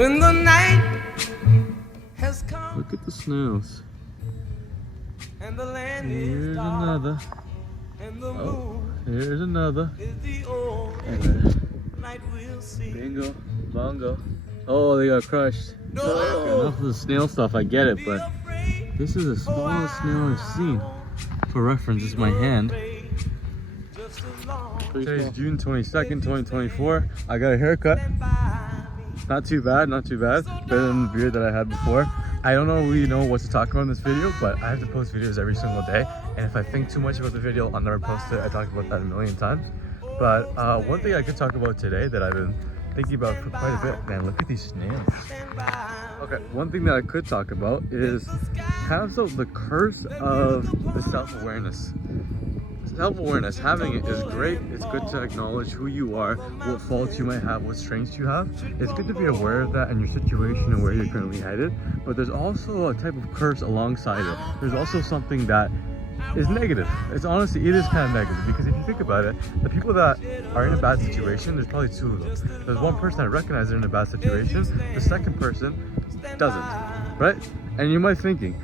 When the night has come. Look at the snails. And the land Here's is dark, another. and the Oh, moon here's another. is the only And light we'll see. bingo, bongo. Oh, they got crushed. No. Enough of the snail stuff, I get it, Be but afraid, this is the smallest snail I've seen. For reference, it's my hand. just as long Today's June 22nd, 2024. I got a haircut. by me. Not too bad, not too bad. Better than the beard that I had before. I don't really know what to talk about in this video, but I have to post videos every single day. And if I think too much about the video, I'll never post it. I talked about that a million times. But one thing I could talk about today that I've been thinking about for quite a bit. Man, look at these snails. Okay, one thing that I could talk about is kind of the curse of the self-awareness. Self-awareness, having it is great. It's good to acknowledge who you are, what faults you might have, what strengths you have. It's good to be aware of that and your situation and where you're currently headed. But there's also a type of curse alongside it. There's also something that is negative. It's honestly, it is kind of negative, because if you think about it, the people that are in a bad situation, there's probably two of them. There's one person that recognizes they're in a bad situation. The second person doesn't, right? And you might be thinking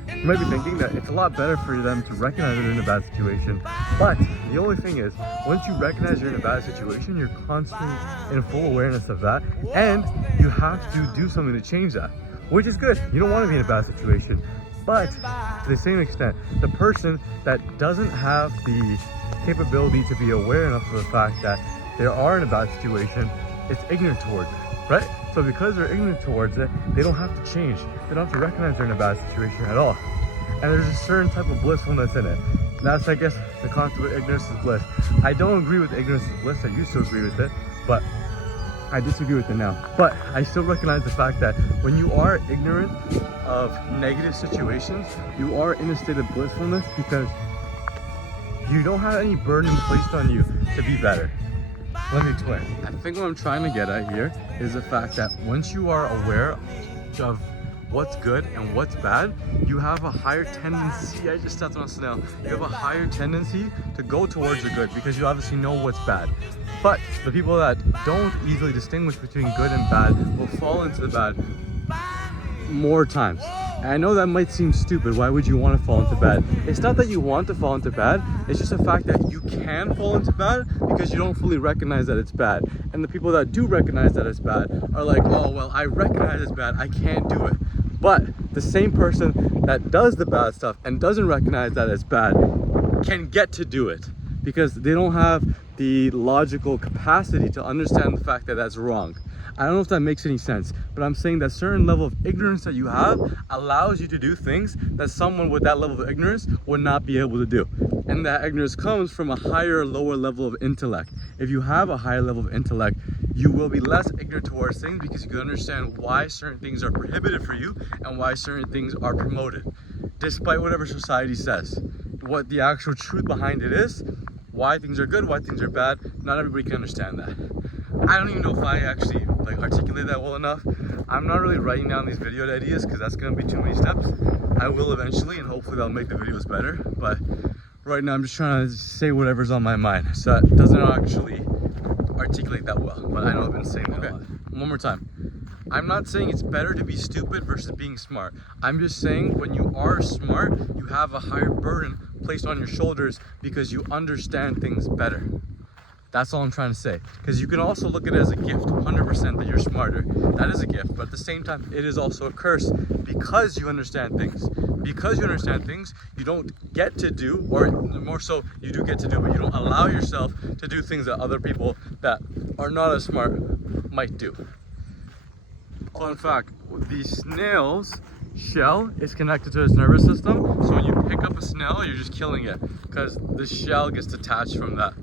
that it's a lot better for them to recognize they're in a bad situation. But the only thing is, once you recognize you're in a bad situation, you're constantly in full awareness of that, and you have to do something to change that, which is good. You don't want to be in a bad situation. But to the same extent, the person that doesn't have the capability to be aware enough of the fact that they are in a bad situation, it's ignorant towards it, right? So because they're ignorant towards it, they don't have to change. They don't have to recognize they're in a bad situation at all. And there's a certain type of blissfulness in it. And that's, I guess, the concept of ignorance is bliss. I don't agree with ignorance is bliss. I used to agree with it, but I disagree with it now. But I still recognize the fact that when you are ignorant of negative situations, you are in a state of blissfulness, because you don't have any burden placed on you to be better. Let me explain. I think what I'm trying to get at here is the fact that once you are aware of what's good and what's bad, you have a higher tendency, I just stepped on a snail, you have a higher tendency to go towards the good, because you obviously know what's bad. But the people that don't easily distinguish between good and bad will fall into the bad more times. And I know that might seem stupid. Why would you want to fall into bad? It's not that you want to fall into bad, it's just the fact that you can fall into bad because you don't fully recognize that it's bad. And the people that do recognize that it's bad are like, oh, well, I recognize it's bad, I can't do it. But the same person that does the bad stuff and doesn't recognize that it's bad can get to do it, because they don't have the logical capacity to understand the fact that that's wrong. I don't know if that makes any sense, but I'm saying that certain level of ignorance that you have allows you to do things that someone with that level of ignorance would not be able to do. And that ignorance comes from a higher, lower level of intellect. If you have a higher level of intellect, you will be less ignorant towards things, because you can understand why certain things are prohibited for you and why certain things are promoted, despite whatever society says. What the actual truth behind it is, why things are good, why things are bad, not everybody can understand that. I don't even know if I actually articulate that well enough. I'm not really writing down these video ideas because that's going to be too many steps. I will eventually, and hopefully that'll make the videos better. But right now I'm just trying to say whatever's on my mind, so it doesn't actually articulate that well. But I know I've been saying that a lot. One more time. I'm not saying it's better to be stupid versus being smart. I'm just saying when you are smart, you have a higher burden placed on your shoulders because you understand things better. That's all I'm trying to say. Because you can also look at it as a gift, 100% that you're smarter. That is a gift, but at the same time, it is also a curse because you understand things. Because you understand things, you don't get to do, or more so, you do get to do, but you don't allow yourself to do things that other people that are not as smart might do. Fun fact, the snail's shell is connected to its nervous system, so when you pick up a snail, you're just killing it because the shell gets detached from that.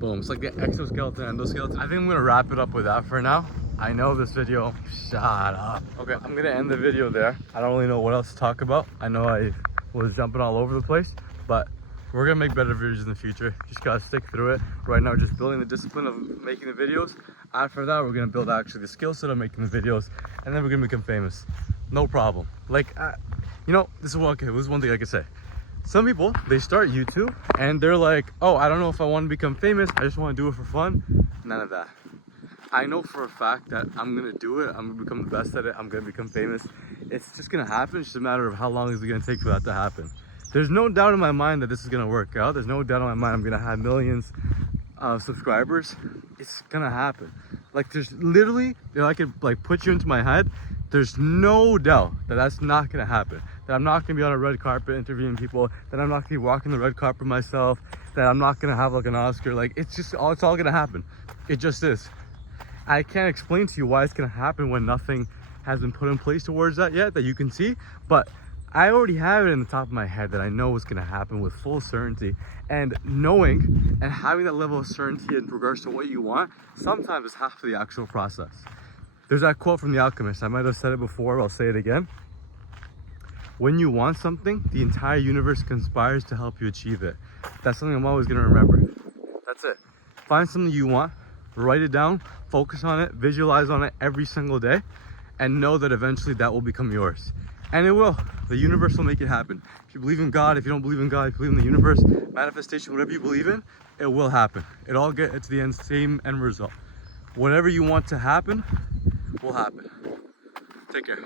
Boom, it's like the exoskeleton, endoskeleton. I think I'm gonna wrap it up with that for now. I know this video, shut up. Okay, I'm gonna end the video there. I don't really know what else to talk about. I know I was jumping all over the place, but we're gonna make better videos in the future. Just gotta stick through it. Right now, we're just building the discipline of making the videos. After that, we're gonna build actually the skill set of making the videos, and then we're gonna become famous. No problem. You know, this is one thing I could say. Some people, they start YouTube and they're like, oh, I don't know if I want to become famous. I just want to do it for fun. None of that. I know for a fact that I'm gonna do it. I'm gonna become the best at it. I'm gonna become famous. It's just gonna happen. It's just a matter of how long is it gonna take for that to happen. There's no doubt in my mind that this is gonna work out. There's no doubt in my mind I'm gonna have millions of subscribers. It's gonna happen. Like there's literally, if I could like put you into my head, there's no doubt that that's not gonna happen. That I'm not gonna be on a red carpet interviewing people. That I'm not gonna be walking the red carpet myself. That I'm not gonna have like an Oscar. Like it's all gonna happen. It just is. I can't explain to you why it's gonna happen when nothing has been put in place towards that yet that you can see, but I already have it in the top of my head that I know what's gonna happen with full certainty. And knowing and having that level of certainty in regards to what you want, sometimes is half of the actual process. There's that quote from The Alchemist. I might have said it before, but I'll say it again. When you want something, the entire universe conspires to help you achieve it. That's something I'm always gonna remember. That's it. Find something you want, write it down, focus on it, visualize on it every single day, and know that eventually that will become yours. And it will. The universe will make it happen. If you believe in God, if you don't believe in God, if you believe in the universe, manifestation, whatever you believe in, it will happen. It all gets to the same end result. Whatever you want to happen will happen. Take care.